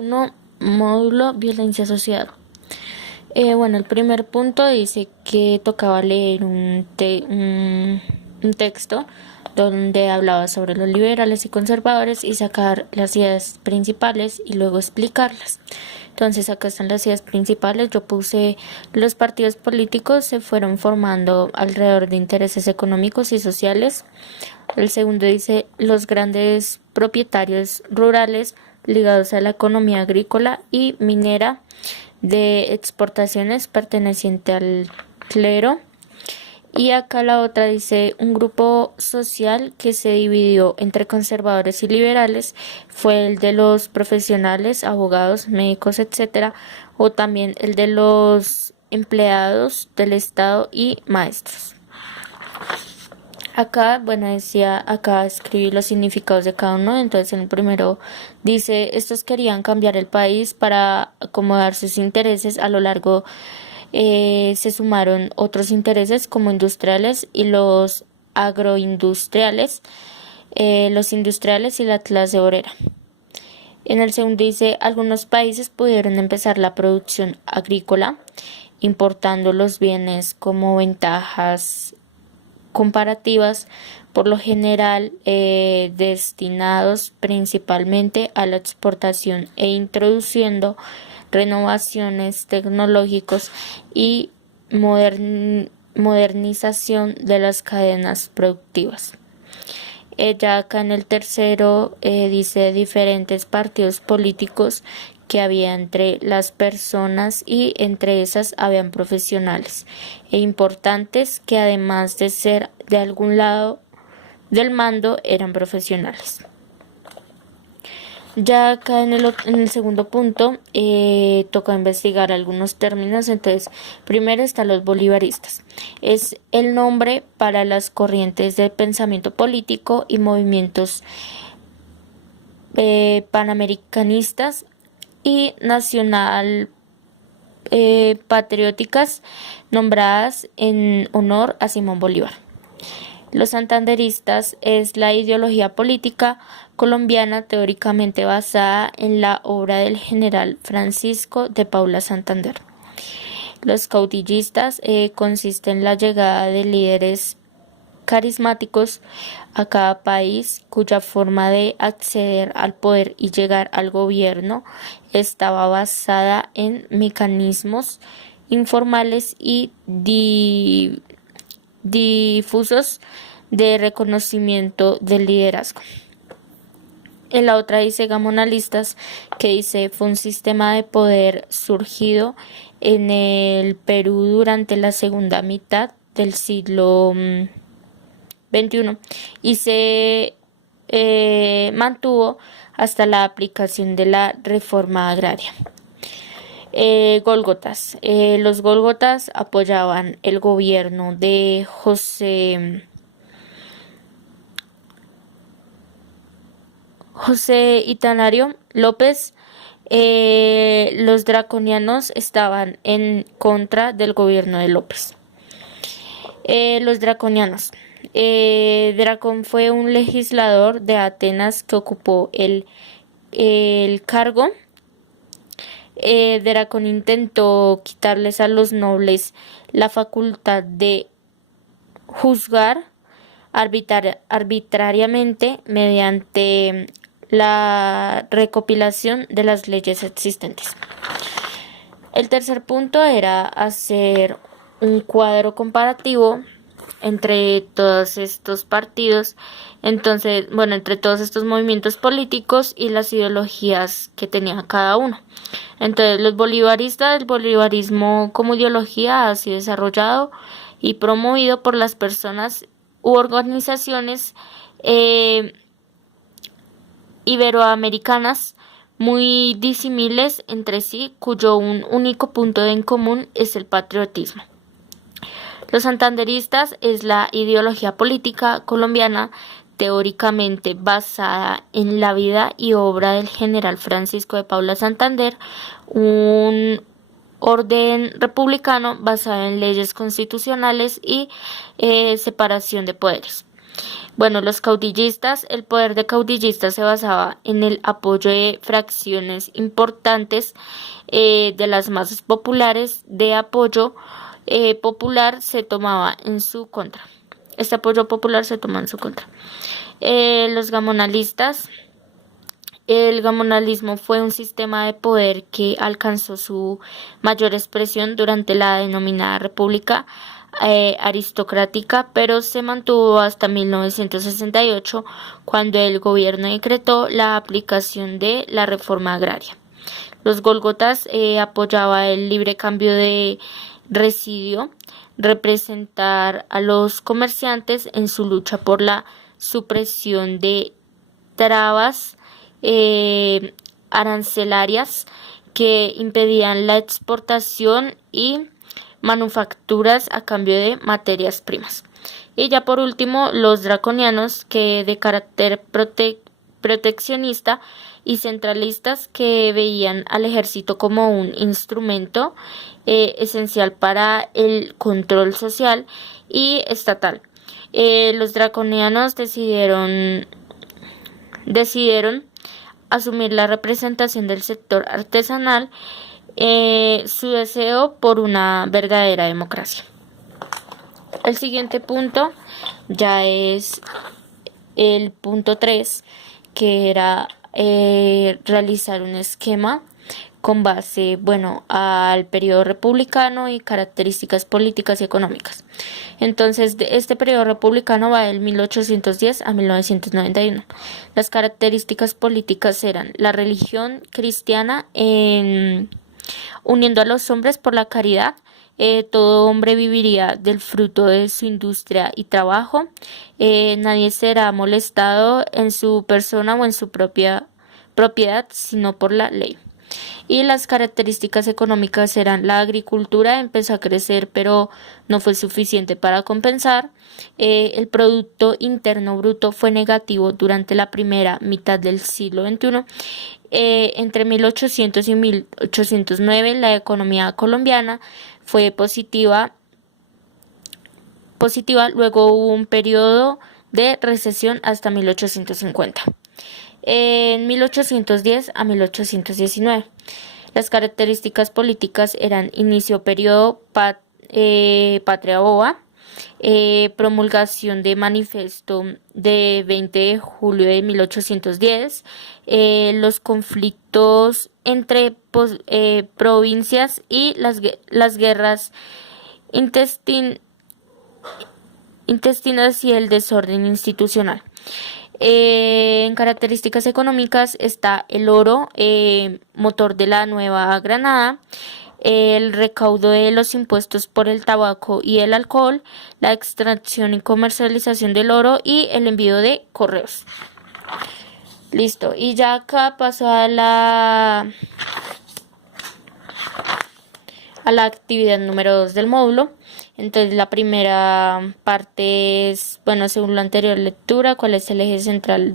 Uno, módulo violencia asociada. Bueno, el primer punto dice que tocaba leer un texto donde hablaba sobre los liberales y conservadores y sacar las ideas principales y luego explicarlas. Entonces acá están las ideas principales. Yo puse los partidos políticos se fueron formando alrededor de intereses económicos y sociales. El segundo dice los grandes propietarios rurales ligados a la economía agrícola y minera de exportaciones perteneciente al clero. Y acá la otra dice un grupo social que se dividió entre conservadores y liberales fue el de los profesionales, abogados, médicos, etcétera, o también el de los empleados del Estado y maestros. Acá, bueno, decía, acá escribí los significados de cada uno. Entonces, en el primero dice, estos querían cambiar el país para acomodar sus intereses. A lo largo se sumaron otros intereses como industriales y los agroindustriales, los industriales y la clase obrera. En el segundo dice, algunos países pudieron empezar la producción agrícola importando los bienes como ventajas comparativas, por lo general destinados principalmente a la exportación e introduciendo renovaciones tecnológicos y modernización de las cadenas productivas. Ya acá en el tercero dice diferentes partidos políticos que había entre las personas y entre esas habían profesionales e importantes que además de ser de algún lado del mando eran profesionales. Ya acá en el segundo punto toca investigar algunos términos. Entonces, primero están los bolivaristas. Es el nombre para las corrientes de pensamiento político y movimientos panamericanistas y nacional patrióticas nombradas en honor a Simón Bolívar. Los santanderistas es la ideología política colombiana teóricamente basada en la obra del general Francisco de Paula Santander. Los caudillistas consiste en la llegada de líderes carismáticos a cada país cuya forma de acceder al poder y llegar al gobierno estaba basada en mecanismos informales y difusos de reconocimiento del liderazgo. En la otra dice gamonalistas, que dice fue un sistema de poder surgido en el Perú durante la segunda mitad del siglo XXI y se mantuvo hasta la aplicación de la reforma agraria. Gólgotas. Los gólgotas apoyaban el gobierno de José Itanario López. Los draconianos estaban en contra del gobierno de López. Los draconianos. Dracón fue un legislador de Atenas que ocupó el cargo. Dracón intentó quitarles a los nobles la facultad de juzgar arbitrariamente mediante la recopilación de las leyes existentes. El tercer punto era hacer un cuadro comparativo entre todos estos partidos, entonces, bueno, entre todos estos movimientos políticos y las ideologías que tenía cada uno. Entonces, los bolivaristas, el bolivarismo como ideología ha sido desarrollado y promovido por las personas u organizaciones iberoamericanas muy disímiles entre sí, cuyo un único punto en común es el patriotismo. Los santanderistas es la ideología política colombiana teóricamente basada en la vida y obra del general Francisco de Paula Santander, un orden republicano basado en leyes constitucionales y separación de poderes. Bueno, los caudillistas, el poder de caudillistas se basaba en el apoyo de fracciones importantes de las masas populares. De apoyo popular se tomaba en su contra. Este apoyo popular se toma en su contra. Los gamonalistas. El gamonalismo fue un sistema de poder que alcanzó su mayor expresión durante la denominada República aristocrática, pero se mantuvo hasta 1968, cuando el gobierno decretó la aplicación de la reforma agraria. Los gólgotas apoyaban el libre cambio de residuo, representar a los comerciantes en su lucha por la supresión de trabas arancelarias que impedían la exportación y manufacturas a cambio de materias primas. Y ya por último, los draconianos, que de carácter proteccionista y centralistas, que veían al ejército como un instrumento esencial para el control social y estatal. Los draconianos decidieron asumir la representación del sector artesanal, su deseo por una verdadera democracia. El siguiente punto ya es el punto 3, que era realizar un esquema con base, al periodo republicano y características políticas y económicas. Entonces, este periodo republicano va del 1810 a 1991. Las características políticas eran la religión cristiana uniendo a los hombres por la caridad. Todo hombre viviría del fruto de su industria y trabajo. Nadie será molestado en su persona o en su propia propiedad, sino por la ley. Y las características económicas eran: la agricultura empezó a crecer, pero no fue suficiente para compensar. El Producto Interno Bruto fue negativo durante la primera mitad del siglo XXI. Entre 1800 y 1809 la economía colombiana fue positiva, luego hubo un periodo de recesión hasta 1850. En 1810 a 1819. Las características políticas eran: inicio periodo Patria Boba, promulgación de manifiesto de 20 de julio de 1810, los conflictos entre provincias y las guerras intestinas y el desorden institucional. En características económicas está el oro, motor de la Nueva Granada, el recaudo de los impuestos por el tabaco y el alcohol, la extracción y comercialización del oro y el envío de correos. Listo, y ya acá paso a la actividad número 2 del módulo. Entonces, la primera parte es, según la anterior lectura, ¿cuál es el eje central